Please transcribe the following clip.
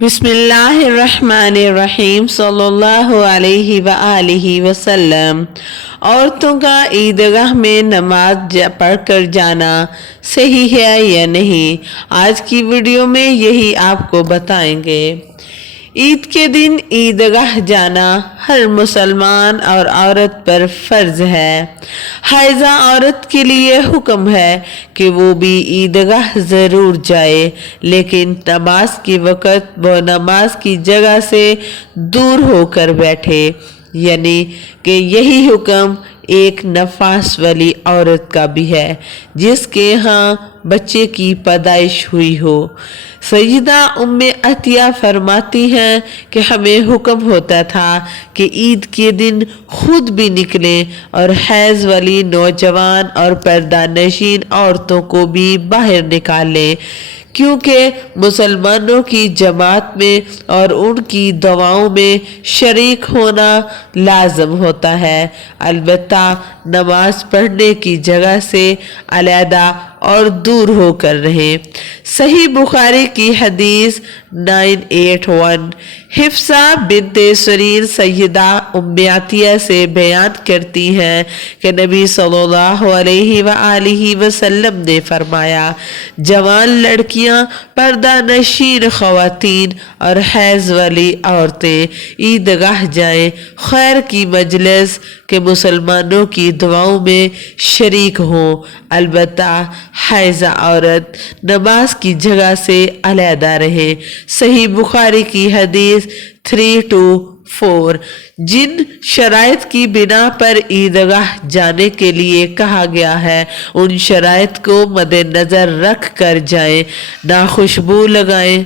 بسم اللہ الرحمن الرحیم صلی اللہ علیہ وآلہ وسلم۔ عورتوں کا عیدگاہ میں نماز پڑھ کر جانا صحیح ہے یا نہیں، آج کی ویڈیو میں یہی آپ کو بتائیں گے۔ عید کے دن عیدگاہ جانا ہر مسلمان اور عورت پر فرض ہے۔ حائضہ عورت کے لیے حکم ہے کہ وہ بھی عیدگاہ ضرور جائے، لیکن نماز کے وقت وہ نماز کی جگہ سے دور ہو کر بیٹھے، یعنی کہ یہی حکم ایک نفاس والی عورت کا بھی ہے جس کے ہاں بچے کی پیدائش ہوئی ہو۔ سیدہ ام عطیہ فرماتی ہیں کہ ہمیں حکم ہوتا تھا کہ عید کے دن خود بھی نکلیں اور حیض والی نوجوان اور پردہ نشین عورتوں کو بھی باہر نکالیں، کیونکہ مسلمانوں کی جماعت میں اور ان کی دعاؤں میں شریک ہونا لازم ہوتا ہے، البتہ نماز پڑھنے کی جگہ سے علیحدہ اور دور ہو کر رہیں۔ صحیح بخاری کی حدیث 981 حفصہ بنت سیرین سیدہ ام عطیہ سے بیان کرتی ہیں کہ نبی صلی اللہ علیہ وآلہ وسلم نے فرمایا، جوان لڑکیاں، پردہ نشین خواتین اور حیض والی عورتیں عیدگاہ جائیں، خیر کی مجلس کے مسلمانوں کی دعاؤں میں شریک ہوں، البتہ حائضہ عورت نماز کی جگہ سے علیحدہ رہے۔ صحیح بخاری کی حدیث 324۔ جن شرائط کی بنا پر عیدگاہ جانے کے لیے کہا گیا ہے ان شرائط کو مد نظر رکھ کر جائیں، نہ خوشبو لگائیں،